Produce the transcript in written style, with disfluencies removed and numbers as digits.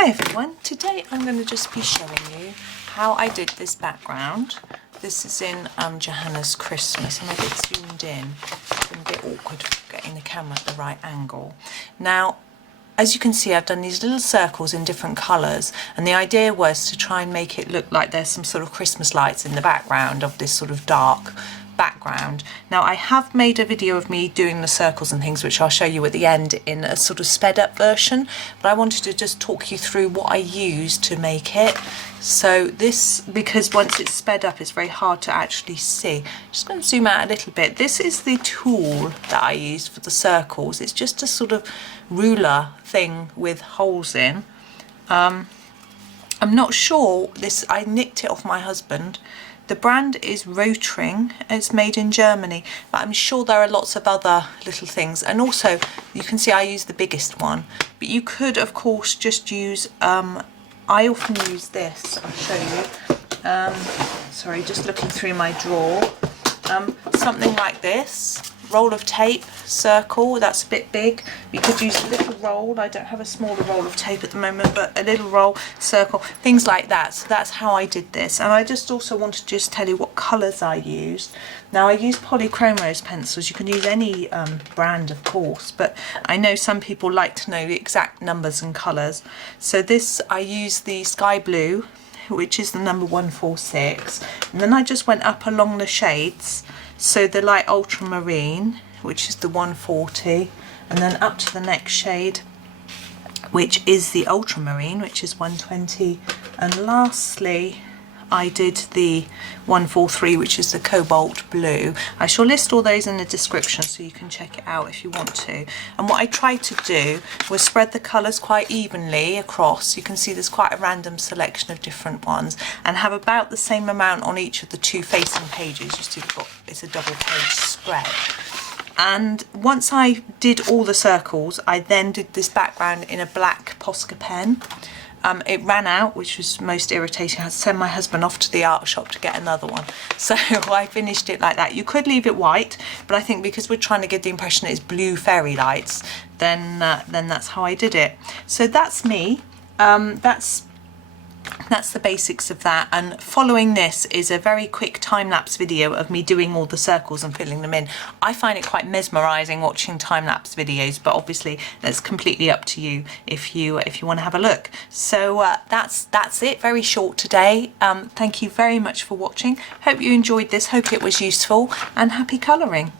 Hi everyone, today I'm going to just be showing you how I did this background. This is in Johanna's Christmas, and I did zoomed in. It's been a bit awkward getting the camera at the right angle. Now, as you can see, I've done these little circles in different colours, and the idea was to try and make it look like there's some sort of Christmas lights in the background of this sort of dark background. Now, I have made a video of me doing the circles and things, which I'll show you at the end in a sort of sped up version, but I wanted to just talk you through what I used to make it. So this, because once it's sped up, it's very hard to actually see. Just going to zoom out a little bit. This is the tool that I used for the circles. It's just a sort of ruler thing with holes in. I'm not sure, I nicked it off my husband. The brand is Rotring, it's made in Germany, but I'm sure there are lots of other little things. And also, you can see I use the biggest one, but you could, of course, just use, I often use this, I'll show you. Sorry, just looking through my drawer. Something like this, roll of tape, circle, that's a bit big. You could use a little roll, I don't have a smaller roll of tape at the moment, but a little roll, circle, things like that. So that's how I did this. And I just also wanted to just tell you what colours I used. Now, I use Polychromos pencils. You can use any brand, of course, but I know some people like to know the exact numbers and colours. So this, I use the Sky Blue, which is the number 146, and then I just went up along the shades. So the light Ultramarine, which is the 140, and then up to the next shade, which is the Ultramarine, which is 120, and lastly I did the 143, which is the Cobalt Blue. I shall list all those in the description so you can check it out if you want to. And what I tried to do was spread the colours quite evenly across. You can see there's quite a random selection of different ones, and have about the same amount on each of the two facing pages. You see, it's a double page spread. And once I did all the circles, I then did this background in a black Posca pen. It ran out, which was most irritating. I had to send my husband off to the art shop to get another one. So I finished it like that. You could leave it white, but I think because we're trying to get the impression that it's blue fairy lights, then that's how I did it. So that's me. That's the basics of that, and following this is a very quick time-lapse video of me doing all the circles and filling them in. I find it quite mesmerising watching time-lapse videos, but obviously that's completely up to you if you want to have a look. So that's it, very short today. Thank you very much for watching. Hope you enjoyed this, hope it was useful, and happy colouring.